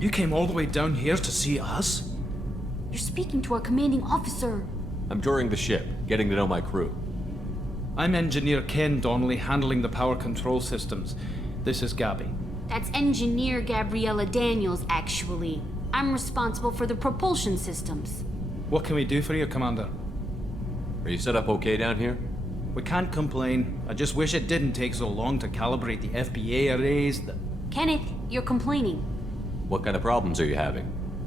You came all the way down here to see us? You're speaking to our commanding officer. I'm touring the ship, getting to know my crew. I'm Engineer Ken Donnelly, handling the power control systems. This is Gabby. That's Engineer Gabriella Daniels, actually. I'm responsible for the propulsion systems. What can we do for you, Commander? Are you set up okay down here? We can't complain. I just wish it didn't take so long to calibrate the FBA arrays. Kenneth, you're complaining. What kind of problems are you having?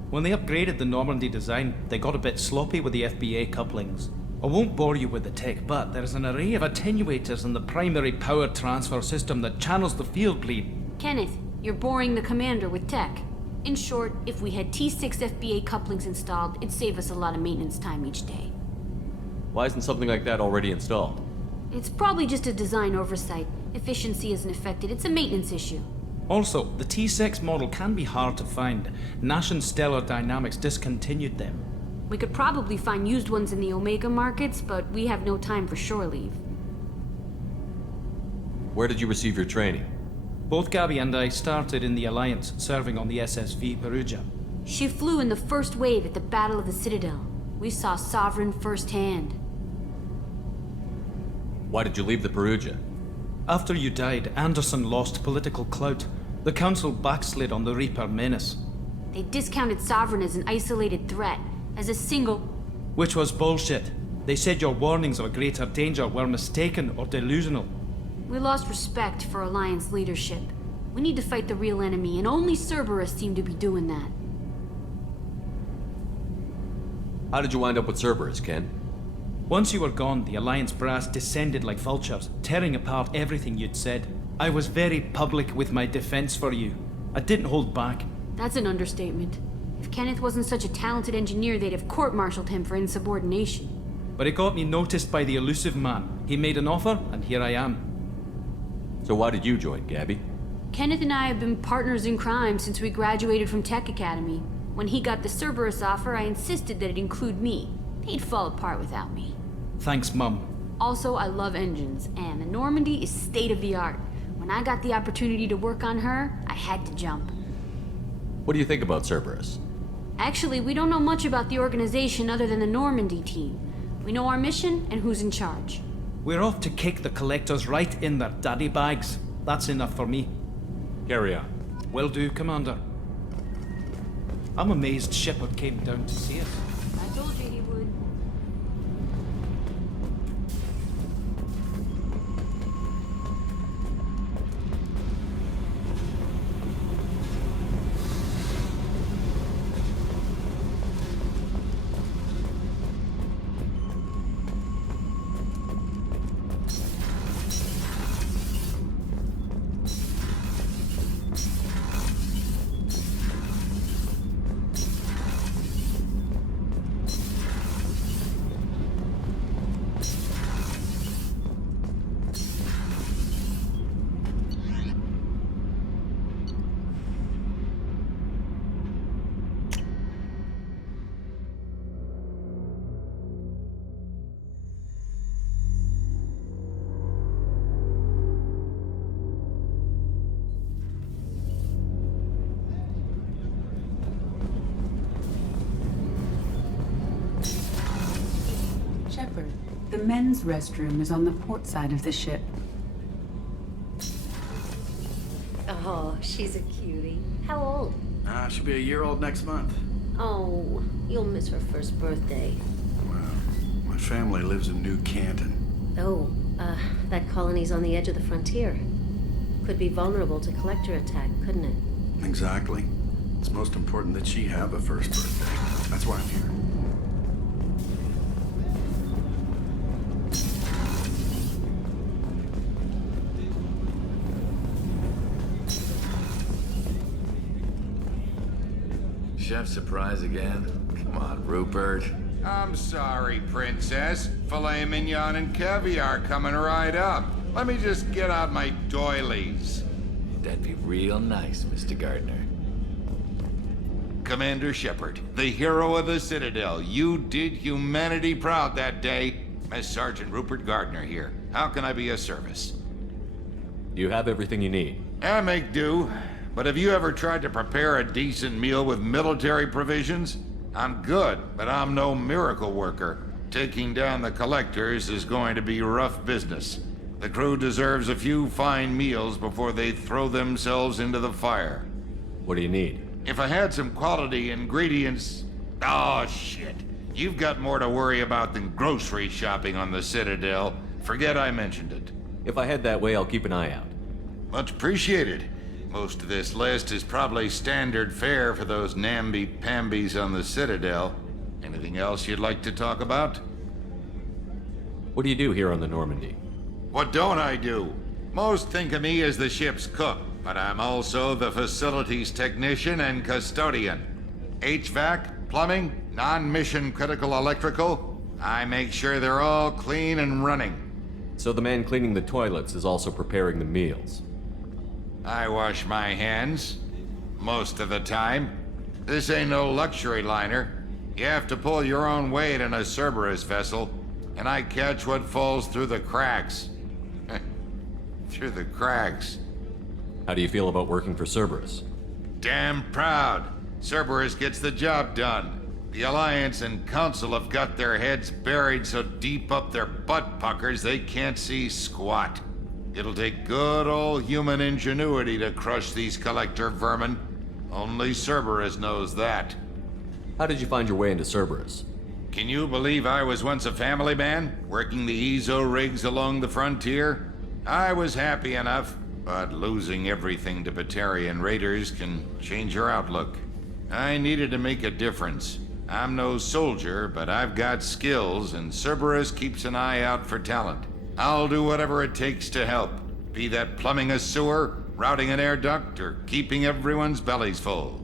When they upgraded the Normandy design, they got a bit sloppy with the FBA couplings. I won't bore you with the tech, but there's an array of attenuators in the primary power transfer system that channels the field bleed. Kenneth, you're boring the commander with tech. In short, if we had T6 FBA couplings installed, it'd save us a lot of maintenance time each day. Why isn't something like that already installed? It's probably just a design oversight. Efficiency isn't affected, it's a maintenance issue. Also, the T6 model can be hard to find. Nash and Stellar Dynamics discontinued them. We could probably find used ones in the Omega markets, but we have no time for shore leave. Where did you receive your training? Both Gabby and I started in the Alliance, serving on the SSV Perugia. She flew in the first wave at the Battle of the Citadel. We saw Sovereign firsthand. Why did you leave the Perugia? After you died, Anderson lost political clout. The Council backslid on the Reaper menace. They discounted Sovereign as an isolated threat, as a single... Which was bullshit. They said your warnings of a greater danger were mistaken or delusional. We lost respect for Alliance leadership. We need to fight the real enemy, and only Cerberus seemed to be doing that. How did you wind up with Cerberus, Ken? Once you were gone, the Alliance brass descended like vultures, tearing apart everything you'd said. I was very public with my defense for you. I didn't hold back. That's an understatement. If Kenneth wasn't such a talented engineer, they'd have court-martialed him for insubordination. But it got me noticed by the elusive man. He made an offer, and here I am. So why did you join, Gabby? Kenneth and I have been partners in crime since we graduated from Tech Academy. When he got the Cerberus offer, I insisted that it include me. He'd fall apart without me. Thanks, Mum. Also, I love engines, and the Normandy is state-of-the-art. When I got the opportunity to work on her, I had to jump. What do you think about Cerberus? Actually, we don't know much about the organization other than the Normandy team. We know our mission and who's in charge. We're off to kick the collectors right in their daddy bags. That's enough for me. Carry on. Will do, Commander. I'm amazed Shepard came down to see us. I told you he would. Shepard, the men's restroom is on the port side of the ship. Oh, she's a cutie. How old? She'll be a year old next month. Oh, you'll miss her first birthday. Well, my family lives in New Canton. Oh, that colony's on the edge of the frontier. Could be vulnerable to collector attack, couldn't it? Exactly. It's most important that she have a first birthday. That's why I'm here. Chef surprise again? Come on, Rupert. I'm sorry, Princess. Filet mignon and caviar coming right up. Let me just get out my doilies. That'd be real nice, Mr. Gardner. Commander Shepard, the hero of the Citadel. You did humanity proud that day. As Sergeant Rupert Gardner here. How can I be of service? Do you have everything you need? I make do. But have you ever tried to prepare a decent meal with military provisions? I'm good, but I'm no miracle worker. Taking down the collectors is going to be rough business. The crew deserves a few fine meals before they throw themselves into the fire. What do you need? If I had some quality ingredients... Oh, shit. You've got more to worry about than grocery shopping on the Citadel. Forget I mentioned it. If I head that way, I'll keep an eye out. Much appreciated. Most of this list is probably standard fare for those namby-pambies on the Citadel. Anything else you'd like to talk about? What do you do here on the Normandy? What don't I do? Most think of me as the ship's cook, but I'm also the facilities technician and custodian. HVAC, plumbing, non-mission critical electrical. I make sure they're all clean and running. So the man cleaning the toilets is also preparing the meals. I wash my hands. Most of the time. This ain't no luxury liner. You have to pull your own weight in a Cerberus vessel, and I catch what falls through the cracks. Through the cracks. How do you feel about working for Cerberus? Damn proud. Cerberus gets the job done. The Alliance and Council have got their heads buried so deep up their butt puckers they can't see squat. It'll take good old human ingenuity to crush these collector vermin. Only Cerberus knows that. How did you find your way into Cerberus? Can you believe I was once a family man, working the EZO rigs along the frontier? I was happy enough, but losing everything to Batarian raiders can change your outlook. I needed to make a difference. I'm no soldier, but I've got skills, and Cerberus keeps an eye out for talent. I'll do whatever it takes to help, be that plumbing a sewer, routing an air duct, or keeping everyone's bellies full.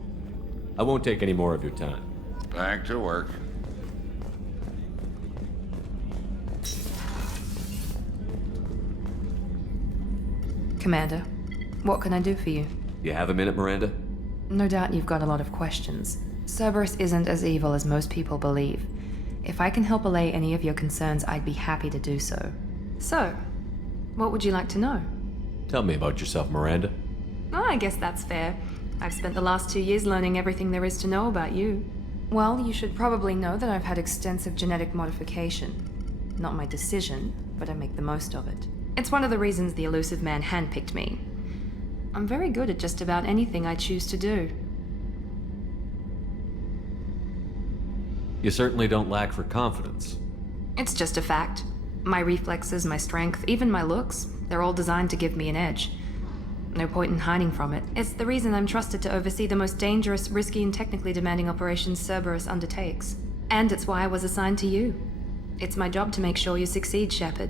I won't take any more of your time. Back to work. Commander, what can I do for you? You have a minute, Miranda? No doubt you've got a lot of questions. Cerberus isn't as evil as most people believe. If I can help allay any of your concerns, I'd be happy to do so. So, what would you like to know? Tell me about yourself, Miranda. Oh, I guess that's fair. I've spent the last 2 years learning everything there is to know about you. Well, you should probably know that I've had extensive genetic modification. Not my decision, but I make the most of it. It's one of the reasons the elusive man handpicked me. I'm very good at just about anything I choose to do. You certainly don't lack for confidence. It's just a fact. My reflexes, my strength, even my looks, they're all designed to give me an edge. No point in hiding from it. It's the reason I'm trusted to oversee the most dangerous, risky, and technically demanding operations Cerberus undertakes. And it's why I was assigned to you. It's my job to make sure you succeed, Shepard.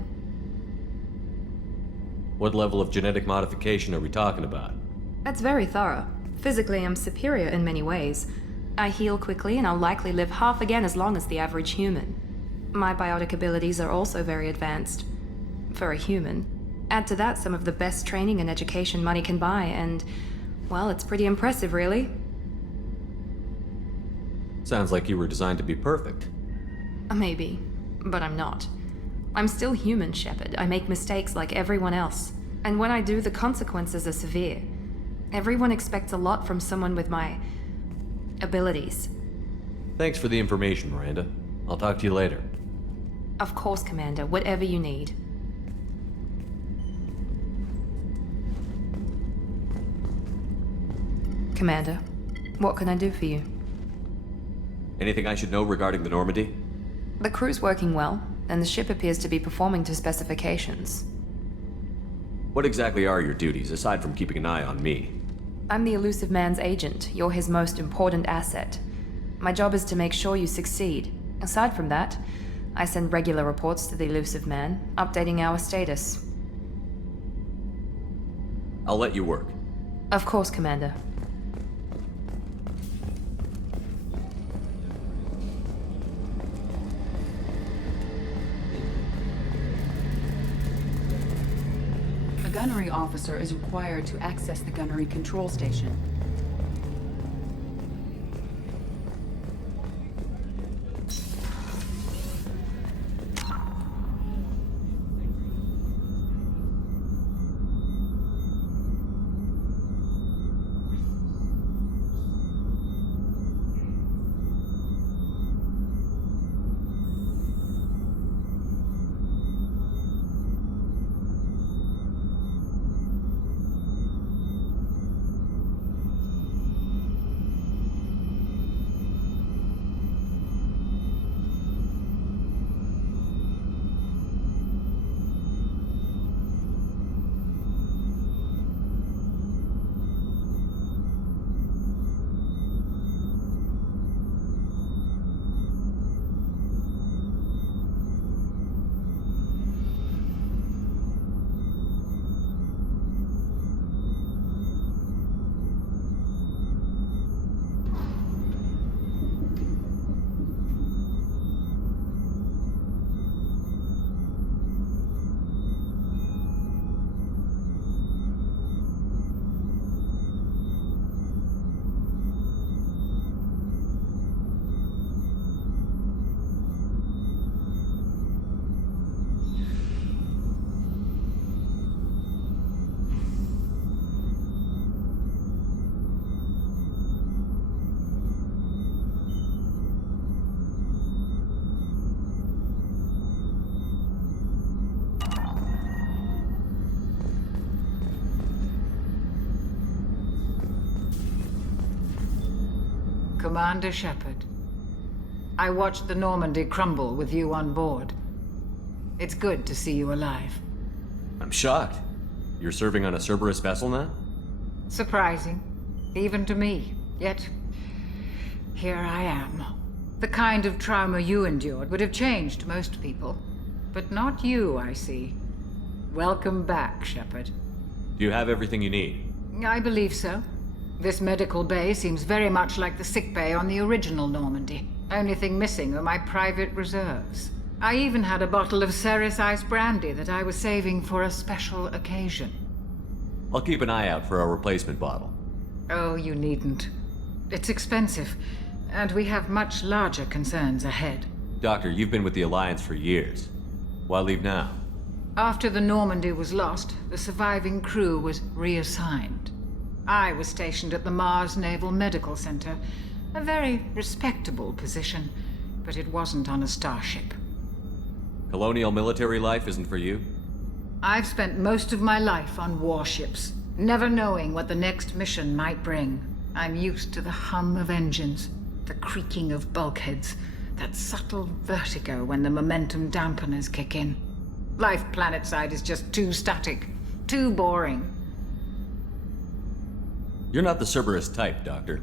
What level of genetic modification are we talking about? That's very thorough. Physically, I'm superior in many ways. I heal quickly, and I'll likely live half again as long as the average human. My biotic abilities are also very advanced. For a human. Add to that some of the best training and education money can buy, and, well, it's pretty impressive, really. Sounds like you were designed to be perfect. Maybe, but I'm not. I'm still human, Shepard. I make mistakes like everyone else. And when I do, the consequences are severe. Everyone expects a lot from someone with my abilities. Thanks for the information, Miranda. I'll talk to you later. Of course, Commander. Whatever you need. Commander, what can I do for you? Anything I should know regarding the Normandy? The crew's working well, and the ship appears to be performing to specifications. What exactly are your duties, aside from keeping an eye on me? I'm the elusive man's agent. You're his most important asset. My job is to make sure you succeed. Aside from that, I send regular reports to the elusive man, updating our status. I'll let you work. Of course, Commander. A gunnery officer is required to access the gunnery control station. Commander Shepard. I watched the Normandy crumble with you on board. It's good to see you alive. I'm shocked. You're serving on a Cerberus vessel now? Surprising, even to me. Yet, here I am. The kind of trauma you endured would have changed most people. But not you, I see. Welcome back, Shepard. Do you have everything you need? I believe so. This medical bay seems very much like the sick bay on the original Normandy. Only thing missing are my private reserves. I even had a bottle of Ceres Ice brandy that I was saving for a special occasion. I'll keep an eye out for a replacement bottle. Oh, you needn't. It's expensive, and we have much larger concerns ahead. Doctor, you've been with the Alliance for years. Why leave now? After the Normandy was lost, the surviving crew was reassigned. I was stationed at the Mars Naval Medical Center, a very respectable position, but it wasn't on a starship. Colonial military life isn't for you? I've spent most of my life on warships, never knowing what the next mission might bring. I'm used to the hum of engines, the creaking of bulkheads, that subtle vertigo when the momentum dampeners kick in. Life planetside is just too static, too boring. You're not the Cerberus type, Doctor.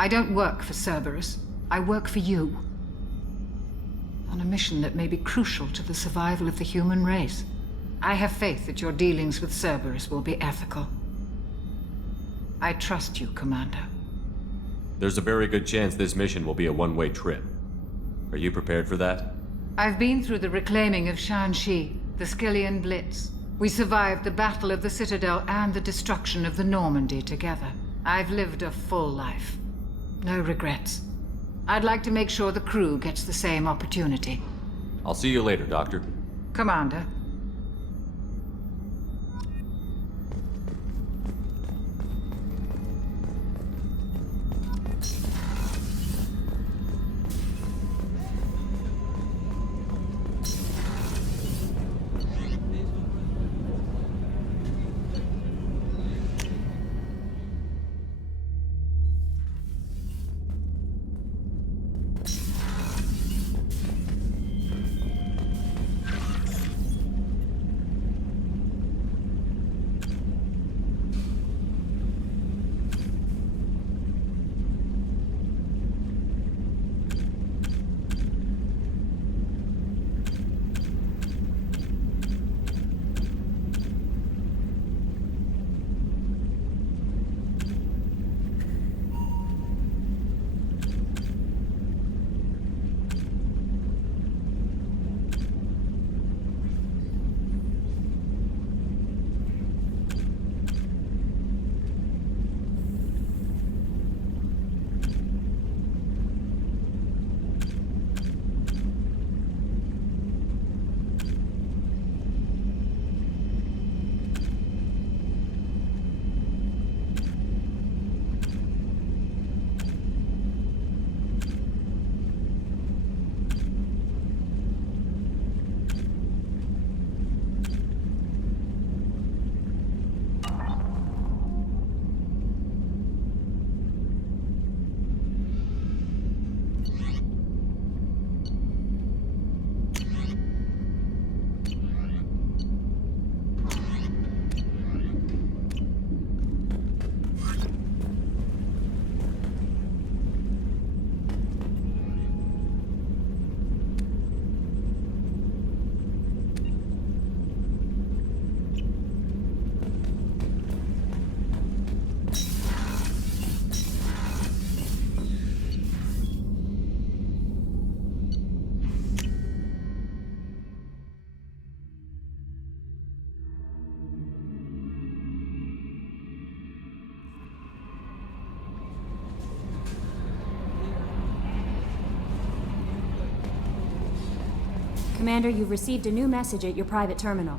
I don't work for Cerberus. I work for you. On a mission that may be crucial to the survival of the human race. I have faith that your dealings with Cerberus will be ethical. I trust you, Commander. There's a very good chance this mission will be a one-way trip. Are you prepared for that? I've been through the reclaiming of Shanxi, the Skillian Blitz. We survived the Battle of the Citadel and the destruction of the Normandy together. I've lived a full life. No regrets. I'd like to make sure the crew gets the same opportunity. I'll see you later, Doctor. Commander. Commander, you've received a new message at your private terminal.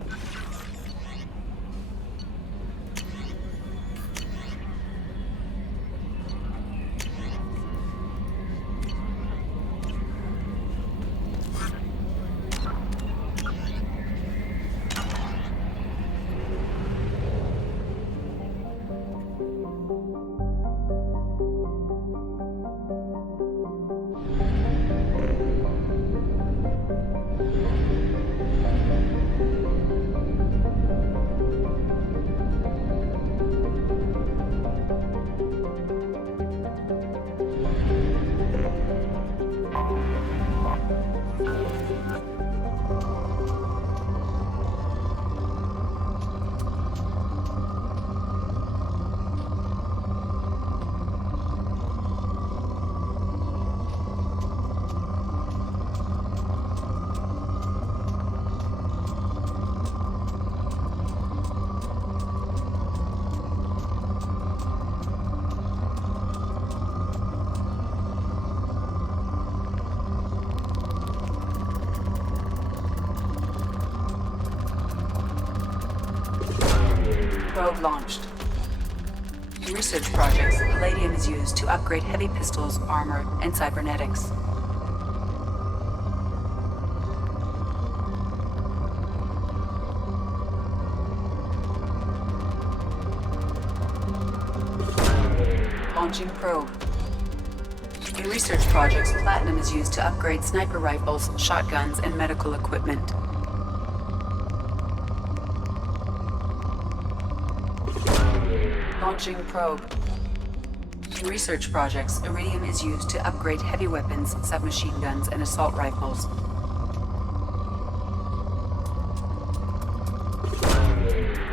Probe launched. In research projects, palladium is used to upgrade heavy pistols, armor, and cybernetics. Launching probe. In research projects, platinum is used to upgrade sniper rifles, shotguns, and medical equipment. Launching probe. In research projects, iridium is used to upgrade heavy weapons, submachine guns, and assault rifles.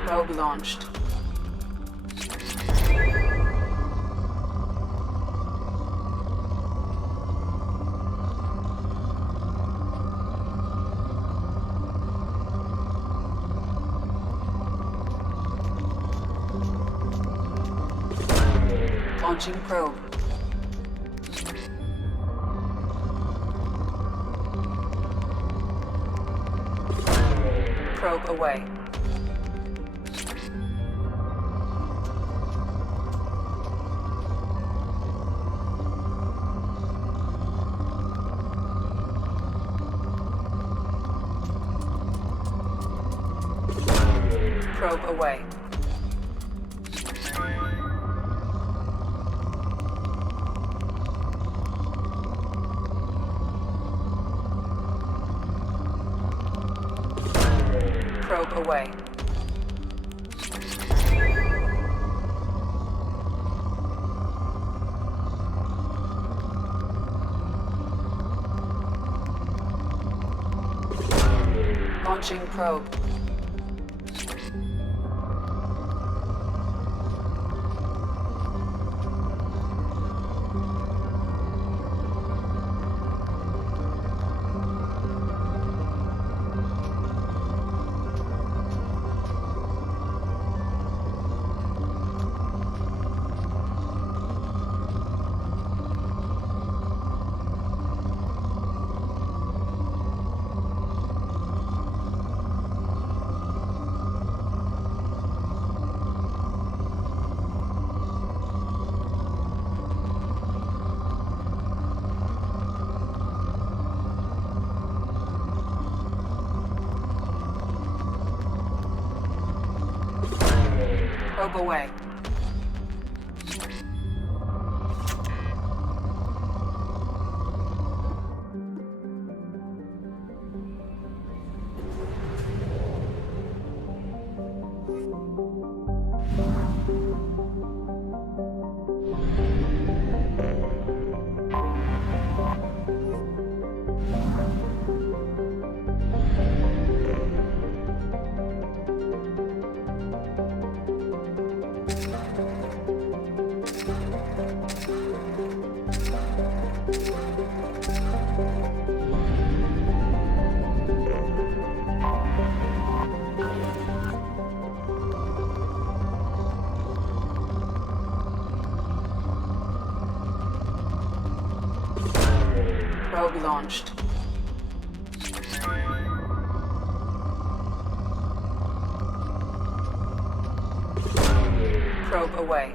Probe launched. Launching probe. Probe away. Probe away. Probe away. Launching probe. Probe away. Probe launched. Probe away.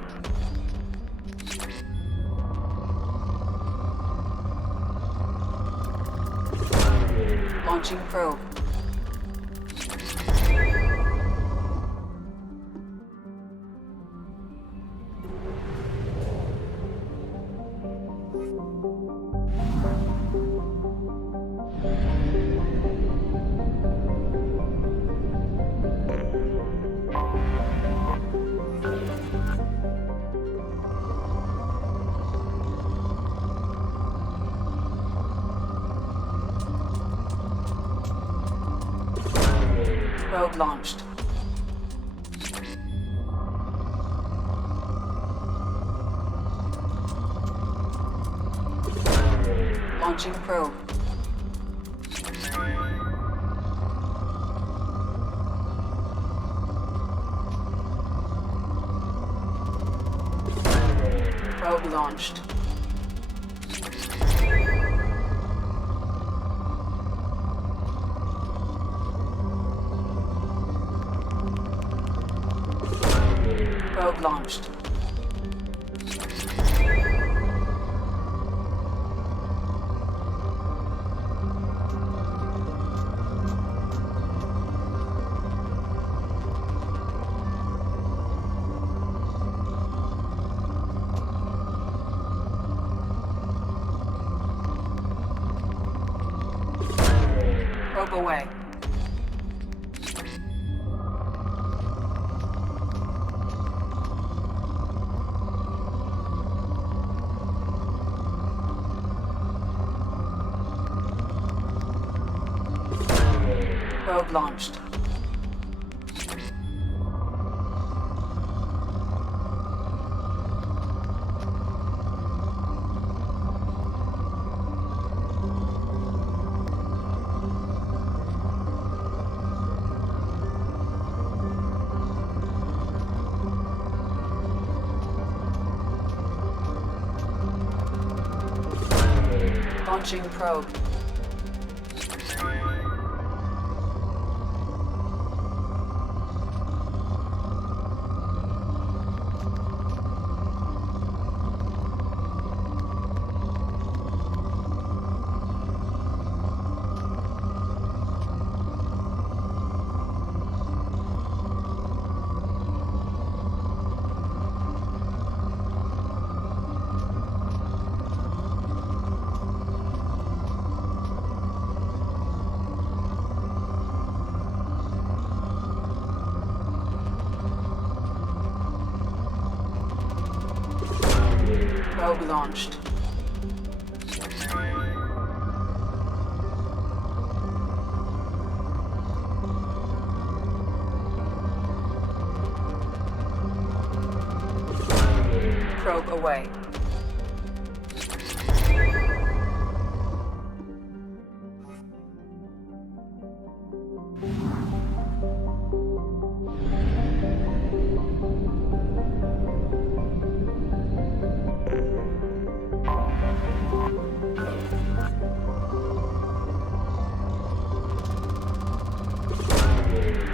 Launching probe. Probe launched. Launching probe. Probe launched. launched. Probe away. Probe launched. Launching probe. Probe launched. Probe away.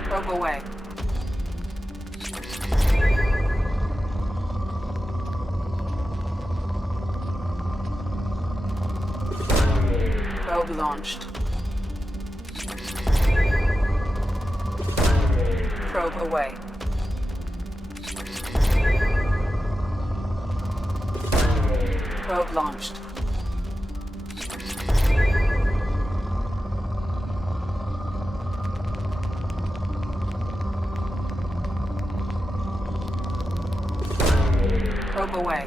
Probe away. Probe launched. Probe away. Probe launched. Probe away.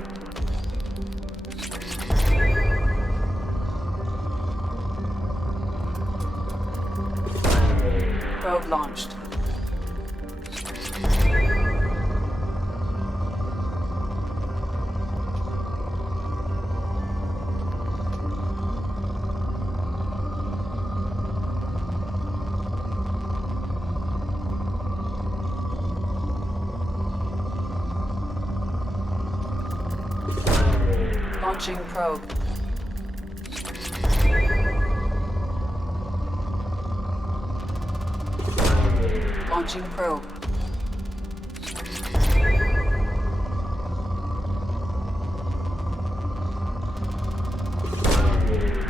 Probe launched. Launching probe. Launching probe.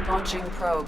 Launching probe.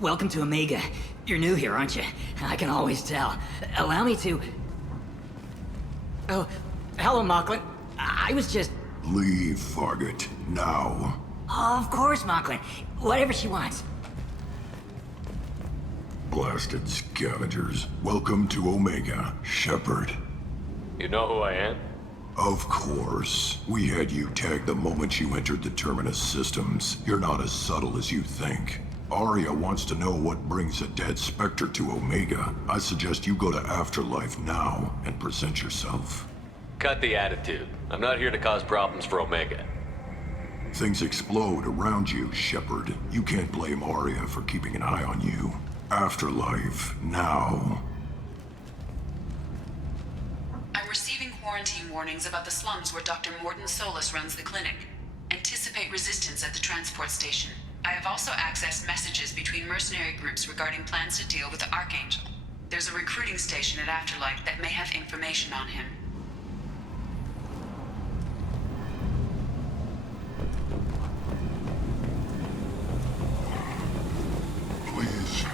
Welcome to Omega. You're new here, aren't you? I can always tell. Allow me to... Oh, hello, Mocklin. I was just... Leave, Fargate. Now. Of course, Mocklin. Whatever she wants. Blasted scavengers. Welcome to Omega, Shepard. You know who I am? Of course. We had you tagged the moment you entered the Terminus systems. You're not as subtle as you think. Arya wants to know what brings a dead Spectre to Omega. I suggest you go to Afterlife now and present yourself. Cut the attitude. I'm not here to cause problems for Omega. Things explode around you, Shepard. You can't blame Arya for keeping an eye on you. Afterlife, now. I'm receiving quarantine warnings about the slums where Dr. Morden Solus runs the clinic. Anticipate resistance at the transport station. I have also accessed messages between mercenary groups regarding plans to deal with the Archangel. There's a recruiting station at Afterlife that may have information on him. Please.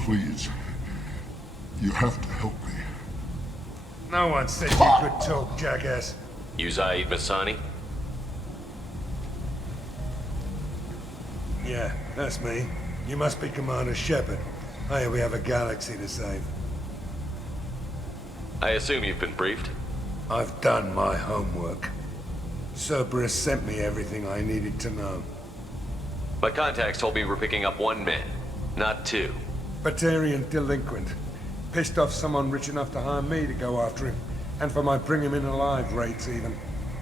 Please. You have to help me. No one said you could talk, jackass. You Zaid Masani? Yeah, that's me. You must be Commander Shepard. Hey, we have a galaxy to save. I assume you've been briefed? I've done my homework. Cerberus sent me everything I needed to know. My contacts told me we're picking up one man, not two. Batarian delinquent. Pissed off someone rich enough to hire me to go after him. And for my bring him in alive rates even.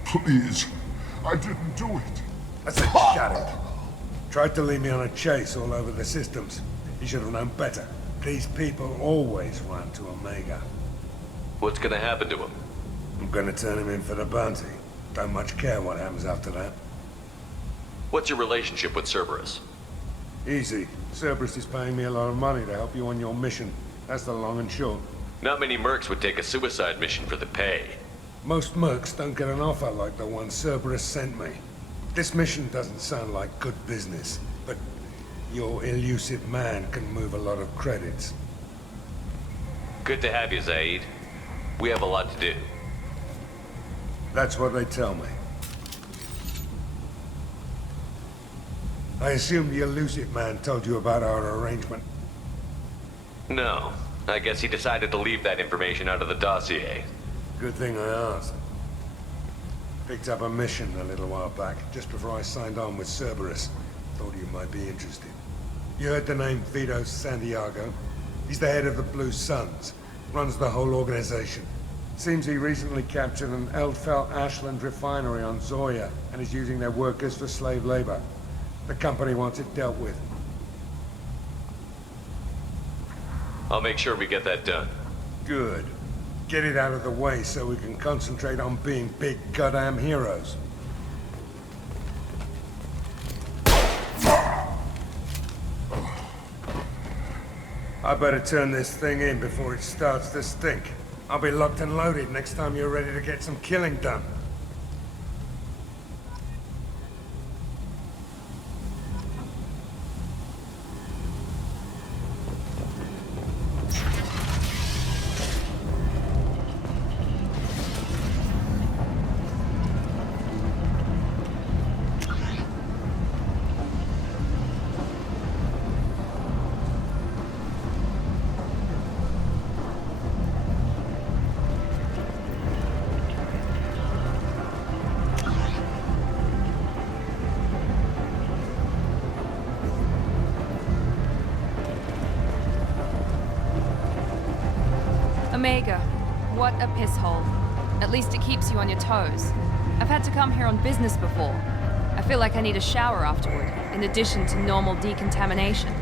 Please. I didn't do it. I said shut it. Tried to lead me on a chase all over the systems. He should have known better. These people always run to Omega. What's gonna happen to him? I'm gonna turn him in for the bounty. Don't much care what happens after that. What's your relationship with Cerberus? Easy. Cerberus is paying me a lot of money to help you on your mission. That's the long and short. Not many mercs would take a suicide mission for the pay. Most mercs don't get an offer like the one Cerberus sent me. This mission doesn't sound like good business, but your elusive man can move a lot of credits. Good to have you, Zaid. We have a lot to do. That's what they tell me. I assume the elusive man told you about our arrangement. No. I guess he decided to leave that information out of the dossier. Good thing I asked. Picked up a mission a little while back, just before I signed on with Cerberus. Thought you might be interested. You heard the name Vito Santiago? He's the head of the Blue Suns. Runs the whole organization. Seems he recently captured an Eldfell Ashland refinery on Zoya and is using their workers for slave labor. The company wants it dealt with. I'll make sure we get that done. Good. Get it out of the way so we can concentrate on being big goddamn heroes. I better turn this thing in before it starts to stink. I'll be locked and loaded next time you're ready to get some killing done. Omega, what a piss hole. At least it keeps you on your toes. I've had to come here on business before. I feel like I need a shower afterward, in addition to normal decontamination.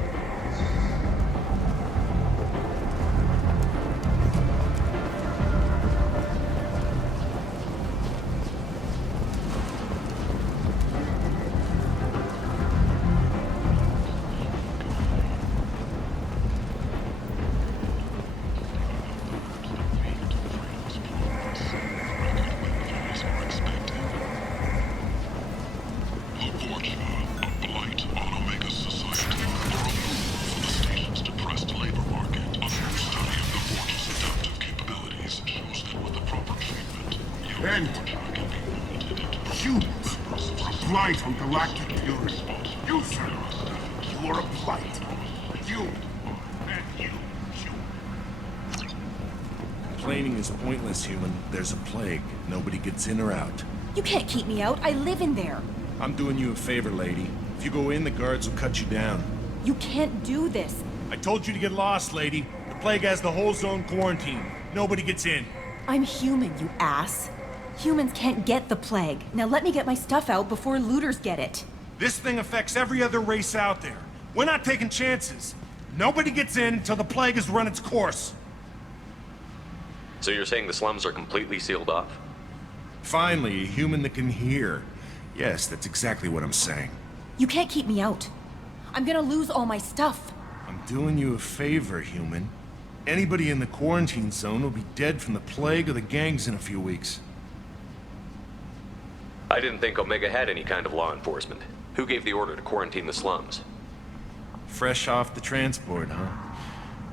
And humans, blight on galactic purity. You, sir, you are a blight. You and you. Complaining is pointless, human. There's a plague. Nobody gets in or out. You can't keep me out. I live in there. I'm doing you a favor, lady. If you go in, the guards will cut you down. You can't do this. I told you to get lost, lady. The plague has the whole zone quarantined. Nobody gets in. I'm human, you ass. Humans can't get the plague. Now let me get my stuff out before looters get it. This thing affects every other race out there. We're not taking chances. Nobody gets in until the plague has run its course. So you're saying the slums are completely sealed off? Finally, a human that can hear. Yes, that's exactly what I'm saying. You can't keep me out. I'm gonna lose all my stuff. I'm doing you a favor, human. Anybody in the quarantine zone will be dead from the plague or the gangs in a few weeks. I didn't think Omega had any kind of law enforcement. Who gave the order to quarantine the slums? Fresh off the transport, huh?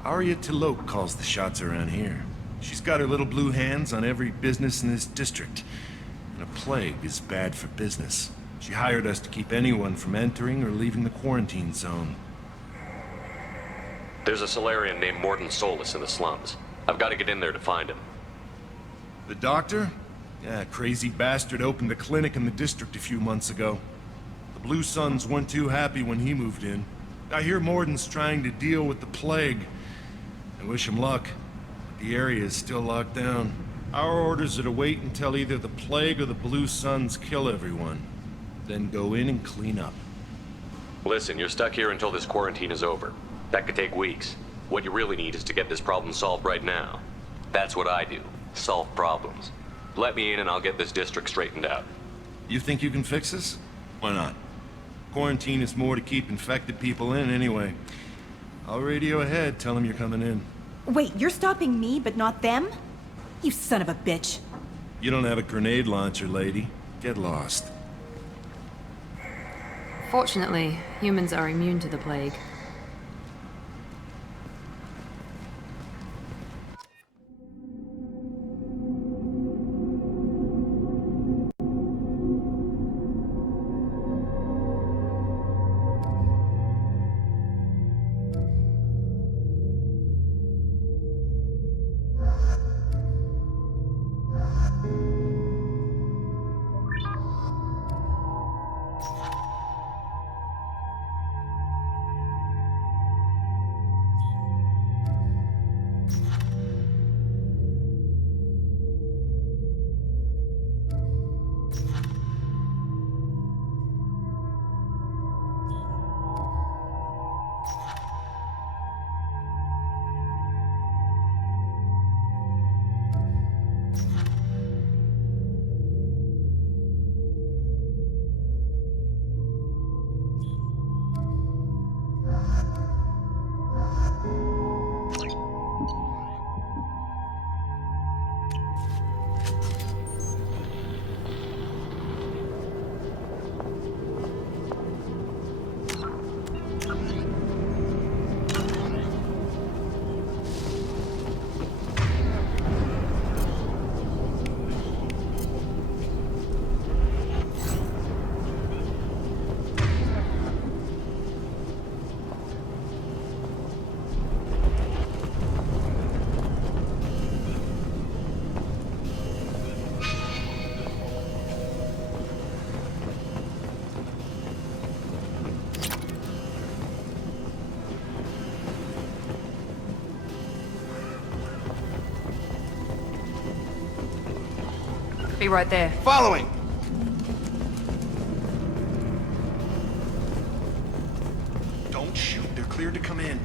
Arya T'Loak calls the shots around here. She's got her little blue hands on every business in this district. And a plague is bad for business. She hired us to keep anyone from entering or leaving the quarantine zone. There's a Solarian named Morden Solus in the slums. I've got to get in there to find him. The doctor? Yeah, crazy bastard opened a clinic in the district a few months ago. The Blue Suns weren't too happy when he moved in. I hear Morden's trying to deal with the plague. I wish him luck. The area is still locked down. Our orders are to wait until either the plague or the Blue Suns kill everyone. Then go in and clean up. Listen, you're stuck here until this quarantine is over. That could take weeks. What you really need is to get this problem solved right now. That's what I do. Solve problems. Let me in and I'll get this district straightened out. You think you can fix this? Why not? Quarantine is more to keep infected people in anyway. I'll radio ahead, tell them you're coming in. Wait, you're stopping me, but not them? You son of a bitch. You don't have a grenade launcher, lady. Get lost. Fortunately, humans are immune to the plague. Be right there. Following! Don't shoot, they're cleared to come in.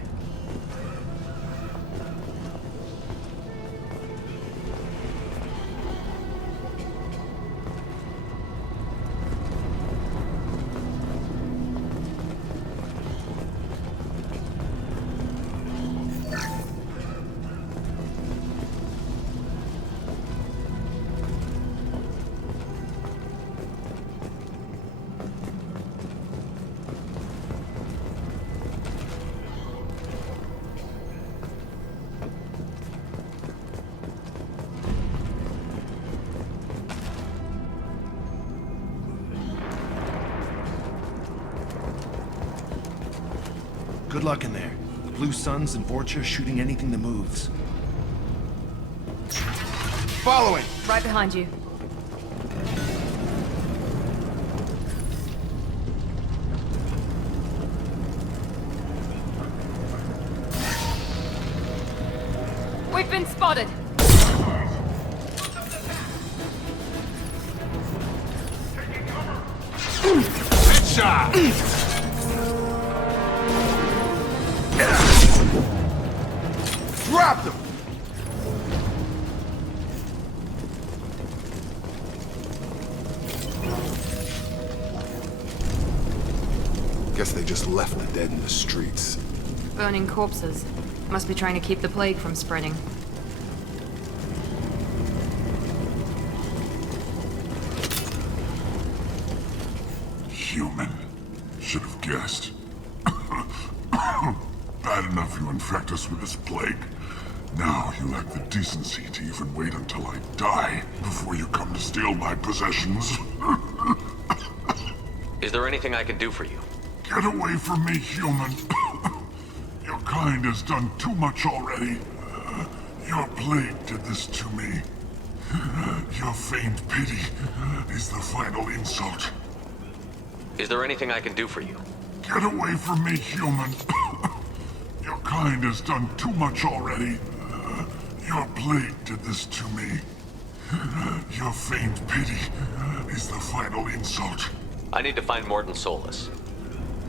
Good luck in there. The Blue Suns and Vorcha shooting anything that moves. Following! Right behind you. We've been spotted! Headshot! Drop them! Guess they just left the dead in the streets. Burning corpses. Must be trying to keep the plague from spreading. Human. Should have guessed. Bad enough you infect us with this plague. Now you lack the decency to even wait until I die before you come to steal my possessions. Is there anything I can do for you? Get away from me, human. Your kind has done too much already. Your plague did this to me. Your feigned pity is the final insult. Is there anything I can do for you? Get away from me, human. Your kind has done too much already. Your plague did this to me. Your feigned pity is the final insult. I need to find Morton Solus.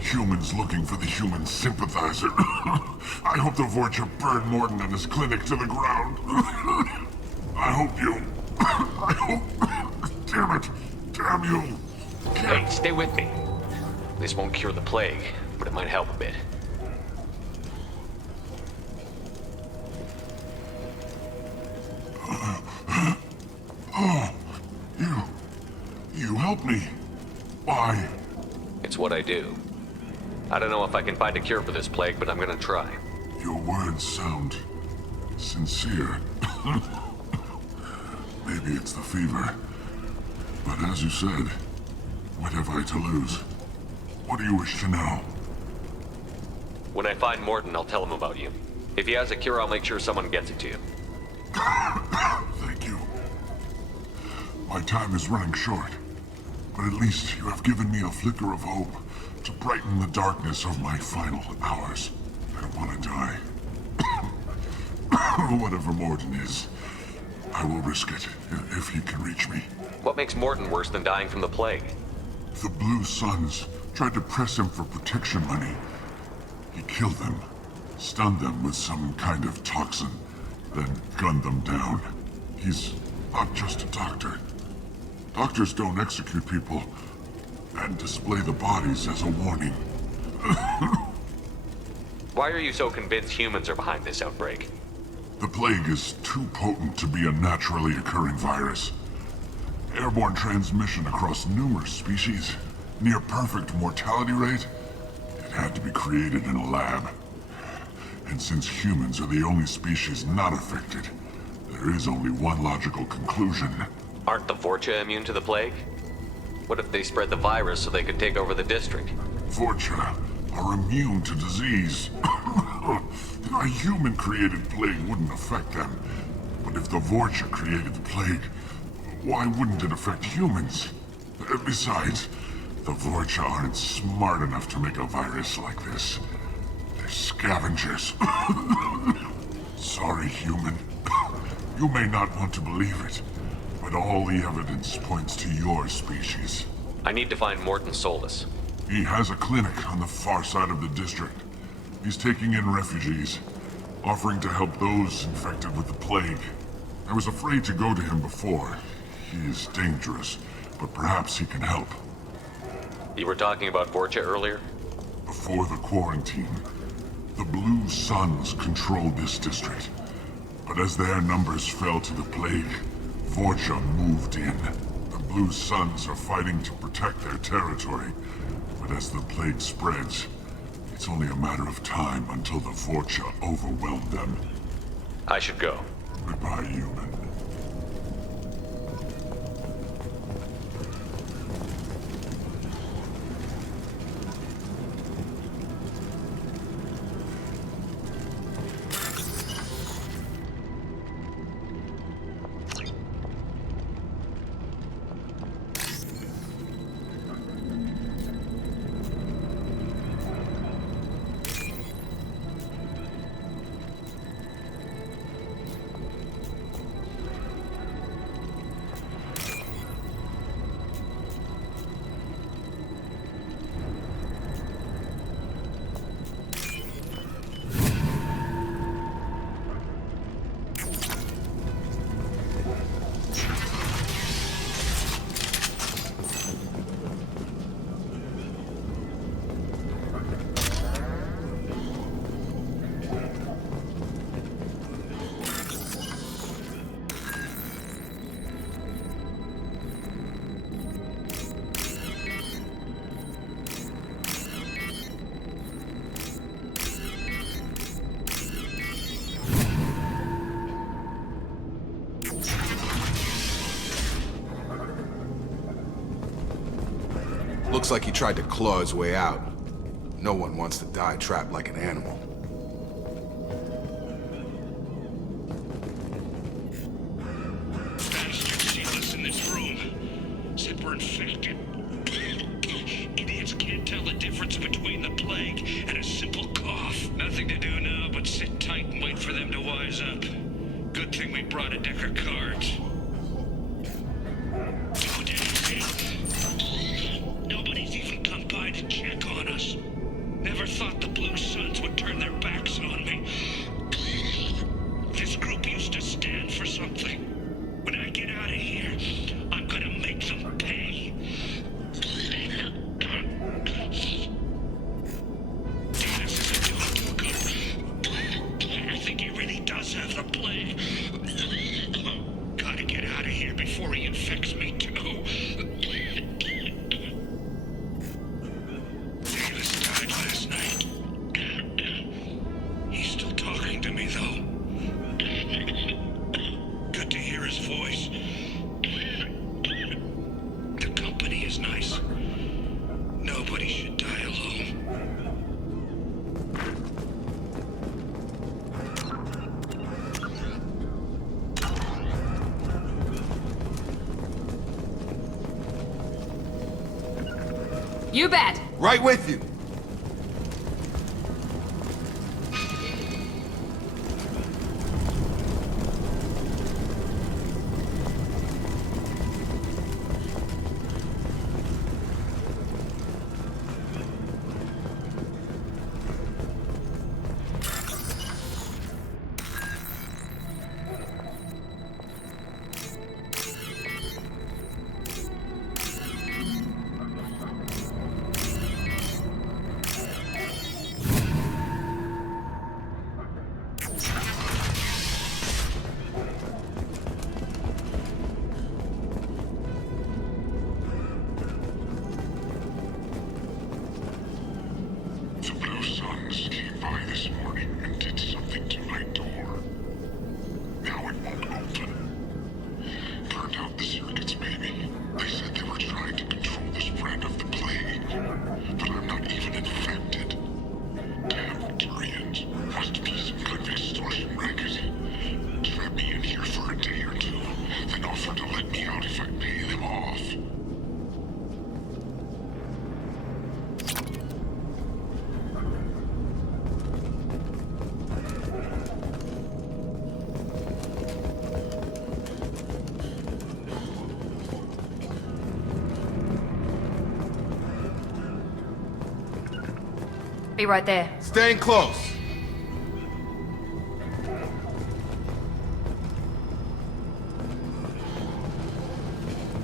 Humans looking for the human sympathizer. I hope the Vorcha burn Morton and his clinic to the ground. I hope you... I hope... Damn it. Damn you. Hey, stay with me. This won't cure the plague, but it might help a bit. Oh, you helped me. Why? It's what I do. I don't know if I can find a cure for this plague, but I'm gonna try. Your words sound sincere. Maybe it's the fever. But as you said, what have I to lose? What do you wish to know? When I find Morton, I'll tell him about you. If he has a cure, I'll make sure someone gets it to you. Thank you. My time is running short, but at least you have given me a flicker of hope to brighten the darkness of my final hours. I don't want to die. Whatever Morton is, I will risk it if he can reach me. What makes Morton worse than dying from the plague? The Blue Suns tried to press him for protection money. He killed them, stunned them with some kind of toxin, then gunned them down. He's not just a doctor. Doctors don't execute people and display the bodies as a warning. Why are you so convinced humans are behind this outbreak? The plague is too potent to be a naturally occurring virus. Airborne transmission across numerous species, near perfect mortality rate. It had to be created in a lab. And since humans are the only species not affected, there is only one logical conclusion. Aren't the Vorcha immune to the plague? What if they spread the virus so they could take over the district? Vorcha are immune to disease. A human-created plague wouldn't affect them. But if the Vorcha created the plague, why wouldn't it affect humans? Besides, the Vorcha aren't smart enough to make a virus like this. They're scavengers. Sorry, human. You may not want to believe it, but all the evidence points to your species. I need to find Morton Solus. He has a clinic on the far side of the district. He's taking in refugees, offering to help those infected with the plague. I was afraid to go to him before. He is dangerous, but perhaps he can help. You were talking about Vorcha earlier? Before the quarantine, the Blue Suns controlled this district. But as their numbers fell to the plague, Vorcha moved in. The Blue Suns are fighting to protect their territory. But as the plague spreads, it's only a matter of time until the Vorcha overwhelm them. I should go. Goodbye, human. Looks like he tried to claw his way out. No one wants to die trapped like an animal. Bastards see us in this room. Said we're infected. Idiots can't tell the difference between the plague and a simple cough. Nothing to do now but sit tight and wait for them to wise up. Good thing we brought a deck of cards. Nobody's even come by to check on us. Never thought the Blue Suns would turn their backs on me. This group used to stand for something. When I get out of here, I'm gonna make them pay. Dennis is a dog. I think he really does have the plague. Gotta get out of here before he infects me too. Davis died last night. He's still talking to me though. Good to hear his voice. The company is nice. Nobody should die alone. You bet! Right with you! The Blue Suns came by this morning and did something to my door. Now it won't open. Turned out the circuits, maybe. They said they were trying to control the spread of the plague. But I'm not even infected. Damn Turians. Must be some kind of extortion racket. Trap me in here for a day or two, then offer to let me out if I pay them off. Be right there. Staying close.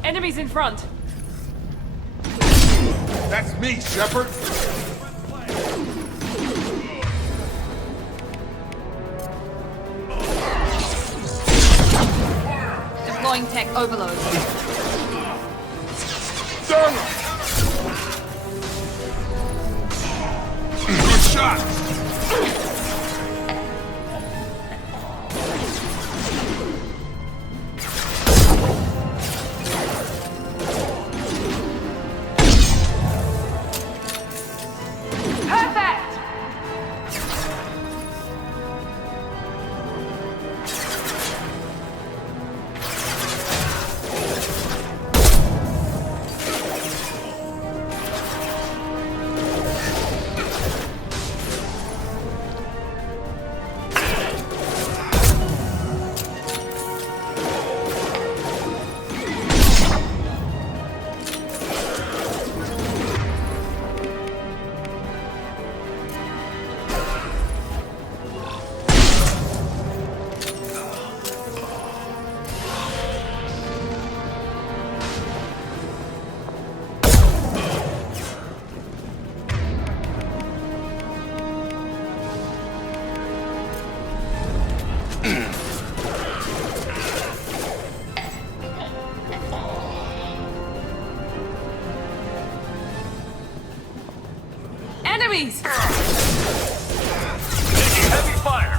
Enemies in front! That's me, Shepard! Deploying tech overload. Good shot! Enemies! Taking heavy fire!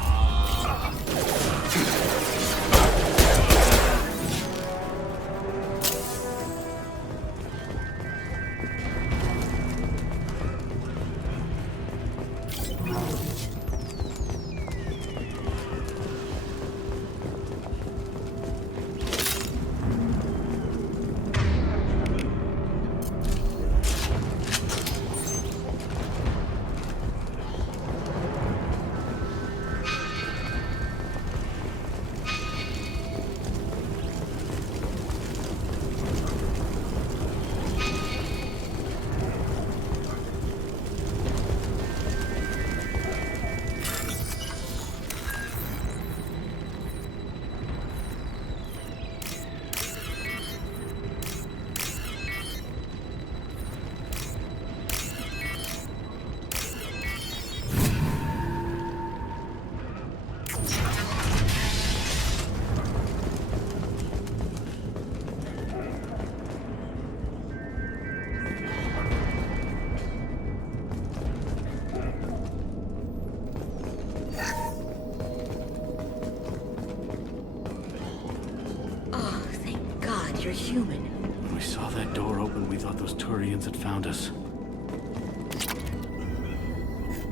you're human. When we saw that door open, we thought those Turians had found us.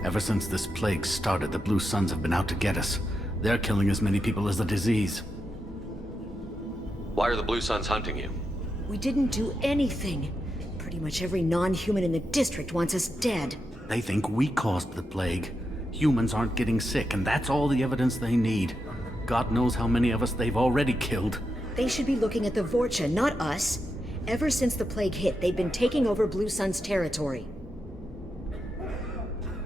Ever since this plague started, the Blue Suns have been out to get us. They're killing as many people as the disease. Why are the Blue Suns hunting you? We didn't do anything. Pretty much every non-human in the district wants us dead. They think we caused the plague. Humans aren't getting sick, and that's all the evidence they need. God knows how many of us they've already killed. They should be looking at the Vorcha, not us. Ever since the plague hit, they've been taking over Blue Sun's territory.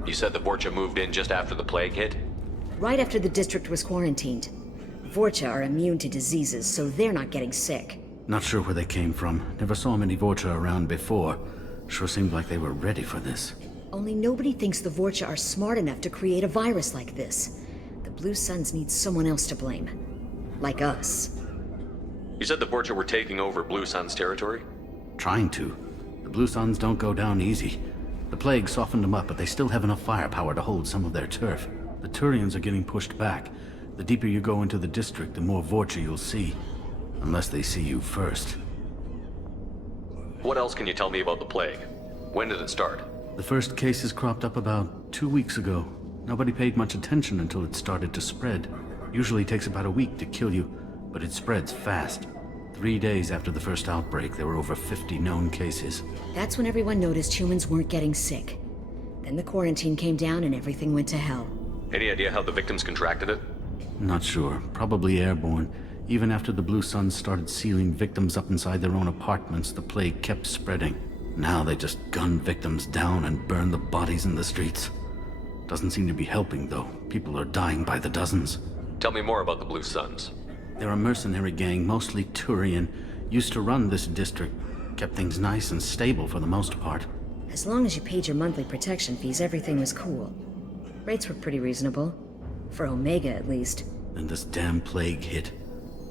You said the Vorcha moved in just after the plague hit? Right after the district was quarantined. Vorcha are immune to diseases, so they're not getting sick. Not sure where they came from. Never saw many Vorcha around before. Sure seemed like they were ready for this. Only nobody thinks the Vorcha are smart enough to create a virus like this. The Blue Suns need someone else to blame. Like us. You said the Vorcha were taking over Blue Sun's territory? Trying to. The Blue Suns don't go down easy. The plague softened them up, but they still have enough firepower to hold some of their turf. The Turians are getting pushed back. The deeper you go into the district, the more Vorcha you'll see. Unless they see you first. What else can you tell me about the plague? When did it start? The first cases cropped up about 2 weeks ago. Nobody paid much attention until it started to spread. Usually takes about a week to kill you, but it spreads fast. 3 days after the first outbreak, there were over 50 known cases. That's when everyone noticed humans weren't getting sick. Then the quarantine came down and everything went to hell. Any idea how the victims contracted it? Not sure. Probably airborne. Even after the Blue Suns started sealing victims up inside their own apartments, the plague kept spreading. Now they just gun victims down and burn the bodies in the streets. Doesn't seem to be helping, though. People are dying by the dozens. Tell me more about the Blue Suns. They're a mercenary gang, mostly Turian. Used to run this district. Kept things nice and stable for the most part. As long as you paid your monthly protection fees, everything was cool. Rates were pretty reasonable. For Omega, at least. Then this damn plague hit.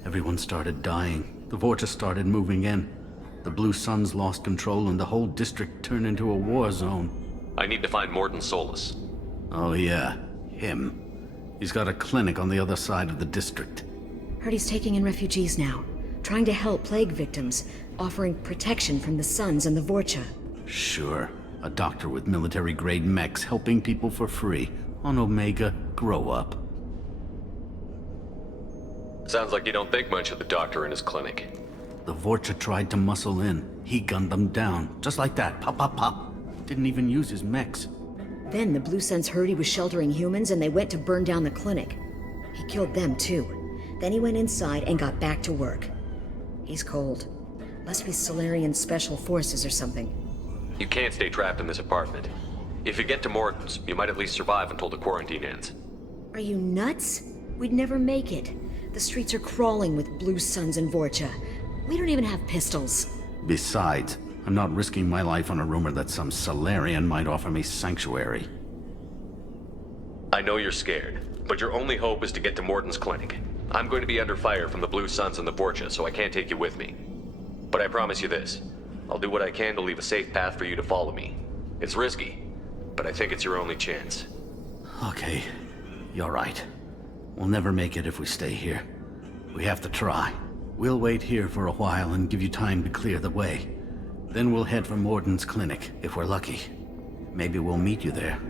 Everyone started dying. The Vorcha started moving in. The Blue Suns lost control and the whole district turned into a war zone. I need to find Morden Solus. Oh yeah, him. He's got a clinic on the other side of the district. Heard he's taking in refugees now. Trying to help plague victims. Offering protection from the Suns and the Vorcha. Sure. A doctor with military-grade mechs helping people for free. On Omega, grow up. Sounds like you don't think much of the doctor in his clinic. The Vorcha tried to muscle in. He gunned them down. Just like that. Pop, pop, pop. Didn't even use his mechs. Then the Blue Suns heard he was sheltering humans and they went to burn down the clinic. He killed them too. Then he went inside and got back to work. He's cold. Must be Solarian Special Forces or something. You can't stay trapped in this apartment. If you get to Morden's, you might at least survive until the quarantine ends. Are you nuts? We'd never make it. The streets are crawling with Blue Suns and Vorcha. We don't even have pistols. Besides, I'm not risking my life on a rumor that some Solarian might offer me sanctuary. I know you're scared, but your only hope is to get to Morden's clinic. I'm going to be under fire from the Blue Suns and the Vorcha, so I can't take you with me. But I promise you this. I'll do what I can to leave a safe path for you to follow me. It's risky, but I think it's your only chance. Okay, you're right. We'll never make it if we stay here. We have to try. We'll wait here for a while and give you time to clear the way. Then we'll head for Morden's clinic, if we're lucky. Maybe we'll meet you there.